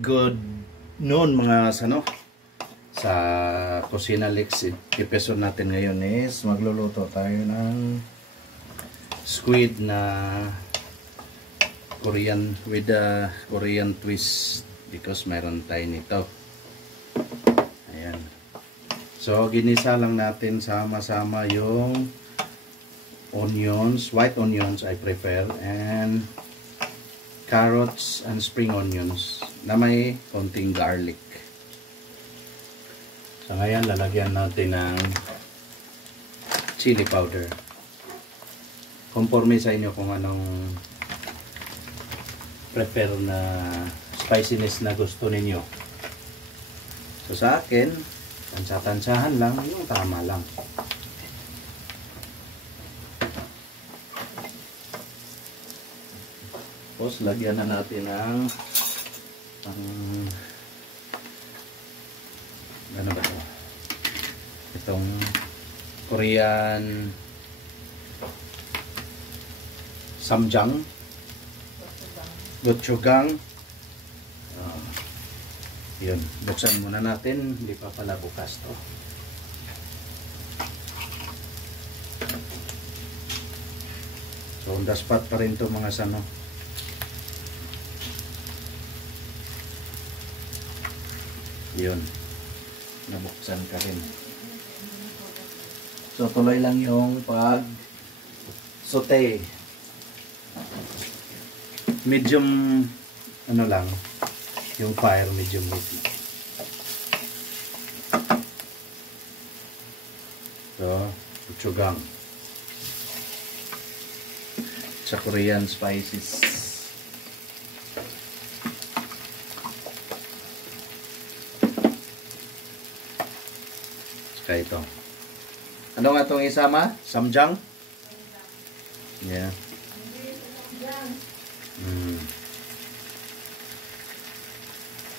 Good noon mga sano. Sa Kusina Lex episode natin ngayon is magluluto tayo ng squid na Korean with a Korean twist because mayroon tayo nito. Ayan. So ginisa lang natin sama-sama yung onions, white onions I prefer, and carrots and spring onions na may konting garlic. So ngayon lalagyan natin ng chili powder. Conforme sa inyo kung anong prefer na spiciness na gusto ninyo. So sa akin, tansya-tansyahan lang, yung tama lang. Tapos lagyan na natin ng ano ba ito? Itong Korean samjang, gochujang. Yun, buksan muna natin, hindi pa pala bukas to. So on the spot pa rin to mga sano. Yun, nabuksan ka rin. So tuloy lang yung pag saute. Medium ano lang, yung fire medium heat. So gochujang sa Korean spices. Ito. Ano nga itong isama? Samjang? Yeah.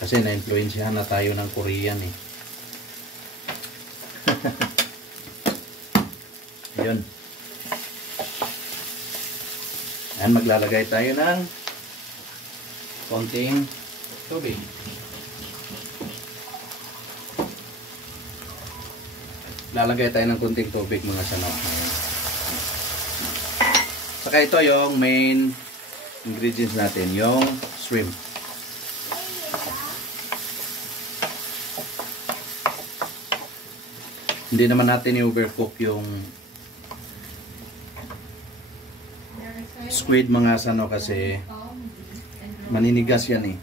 Kasi na-influensyahan na tayo ng Korean eh. Yun. Ayan, maglalagay tayo ng konting tubig. Lalagay tayo ng kunting tubig mga sano. Saka ito yung main ingredients natin, yung shrimp. Hindi naman natin i-overcook yung squid mga sano kasi maninigas yan eh.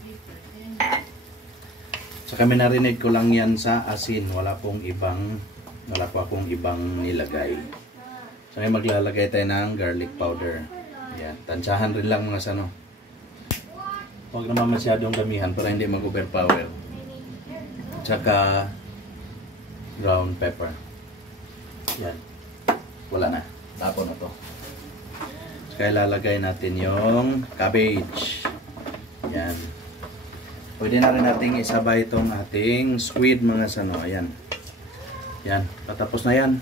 Saka minarinig ko lang yan sa asin, wala pa akong ibang nilagay. So ngayon maglalagay tayo ng garlic powder. Yan, tansyahan rin lang mga sano. Huwag naman masyadong damihan para hindi mag-overpower. Tsaka ground pepper. Yan. Wala na. Tapon na to. Tsaka ilalagay natin yung cabbage. Yan. Pwede na rin natin isabay itong ating squid mga sano. Ayan. Yan, patapos na yan.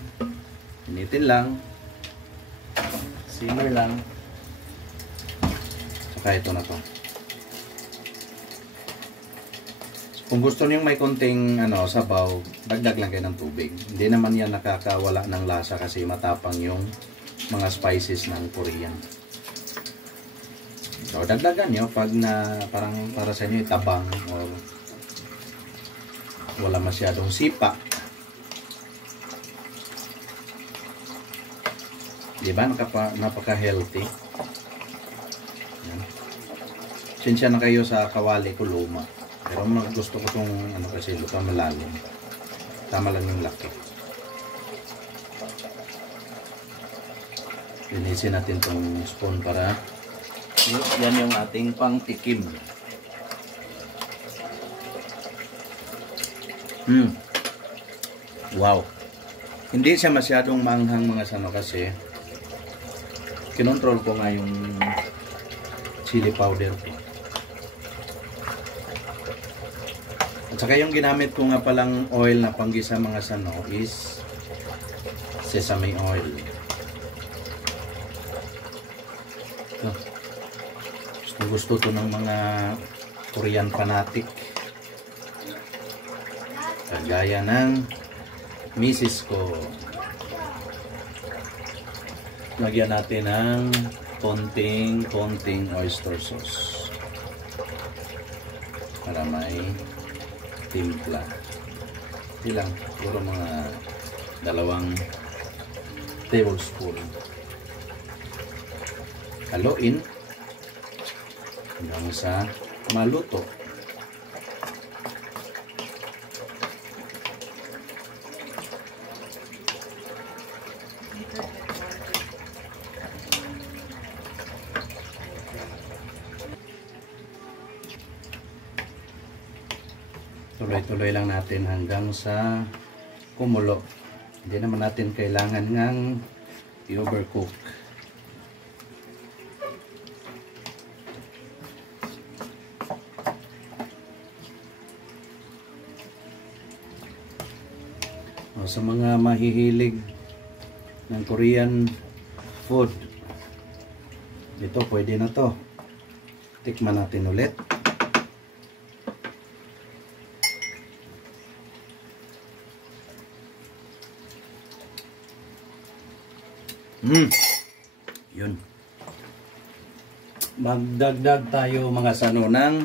Initin lang. Simmer lang. Saka ito na to. Kung gusto niyo may konting sabaw, dagdag lang kayo ng tubig. Hindi naman yan nakakawala ng lasa kasi matapang yung mga spices ng Korean. So dagdagan nyo pag parang para sa inyo itabang o wala masyadong sipa. Diba? Napaka-healthy. Sinsya na kayo sa kawali ko luma. Pero gusto ko itong kasi lupa malalim. Tama lang yung laki. Linisin natin itong spoon para yan yung ating pang-tikim. Wow! Hindi siya masyadong maanghang mga sano kasi kinontrol ko nga yung chili powder ko. At saka yung ginamit ko nga palang oil na panggisa mga sano is sesame oil. Gusto to ng mga Korean fanatic. gaya ng misis ko. Lagyan natin ng konting oyster sauce para may timpla. Ito lang, puro mga 2 tablespoon. Haluin hanggang sa maluto. Tuloy-tuloy lang natin hanggang sa kumulo. Hindi naman natin kailangan ngang i-overcook. Sa mga mahihilig ng Korean food, dito pwede na to. Tikman natin ulit. Yun. Magdagdag tayo mga sano ng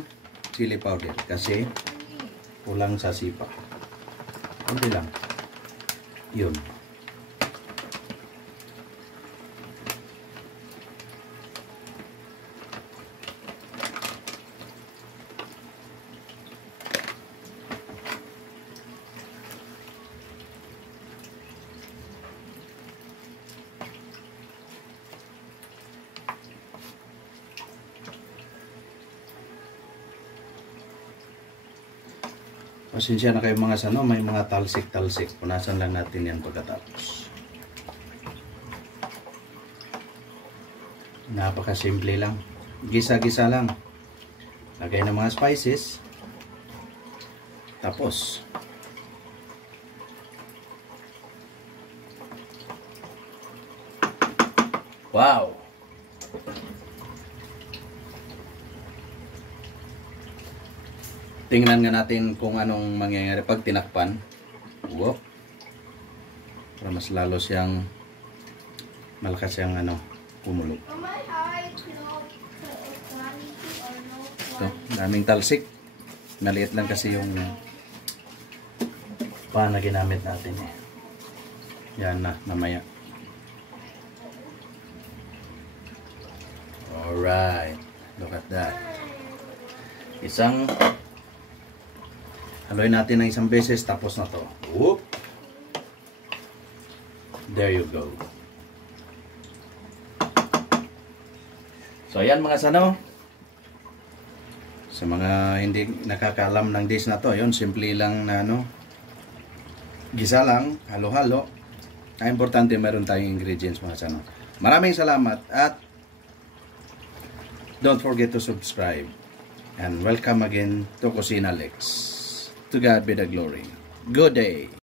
chili powder kasi kulang sa sipa. Kunti lang. Yun. Pasensya na kayo mga sano, may mga talsik-talsik. Punasan lang natin yan pagkatapos. Napakasimple lang. Gisa-gisa lang. Lagay ng mga spices. Tapos. Wow! Tingnan nga natin kung anong mangyayari pag tinakpan. Wow. Para mas lalo siyang malakas siyang kumulo. Ito, daming talsik. Maliit lang kasi yung pan na ginamit natin eh. Yan na, mamaya. Alright. Look at that. Haluin natin ng isang beses, tapos na to. Whoop! There you go. So ayan mga sano. Sa mga hindi nakakaalam ng dish na to, yun, simple lang na gisa lang, halo-halo. Ang importante meron tayong ingredients mga sano. Maraming salamat at don't forget to subscribe. And welcome again to Kusina Lex. To God be the glory. Good day.